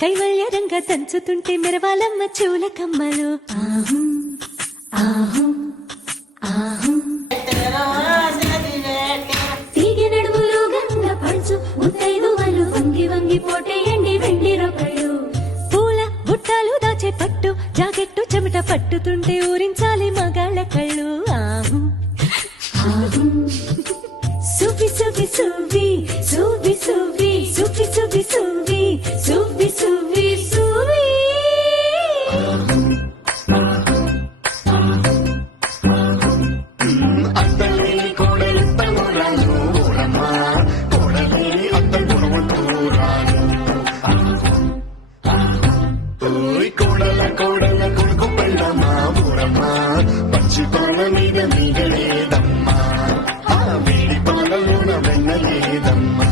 కైవల్య రంగ దంచుతుంటే మెరవాలమ్మ చూల కమ్మలు తీగ నడుములు గంగ పడుచు ముత్తైదు వాళ్ళు వంగి వంగి పోటేయండి వెండి రొకళ్ళు పూల బుట్టాలు దాచే పట్టు జాకెట్టు చెమట పట్టుతుంటే ఊరించాలి మగాళ్ళ కళ్ళు సువి సువి సువి సువి సువి సువి సువి సువి సువి సువి సువి అత్తలేని కోడలు తమ్మురాలు ఊరమ్మ కోడలేని అత్త గురువురాలు కోడల కోడల కొడుకు పెళ్ళమ్మా ఊరమ్మ పచ్చి కోళ్ళ మీద మిగలేదమ్మా వేడి పాలలోన వెన్నలేదమ్మా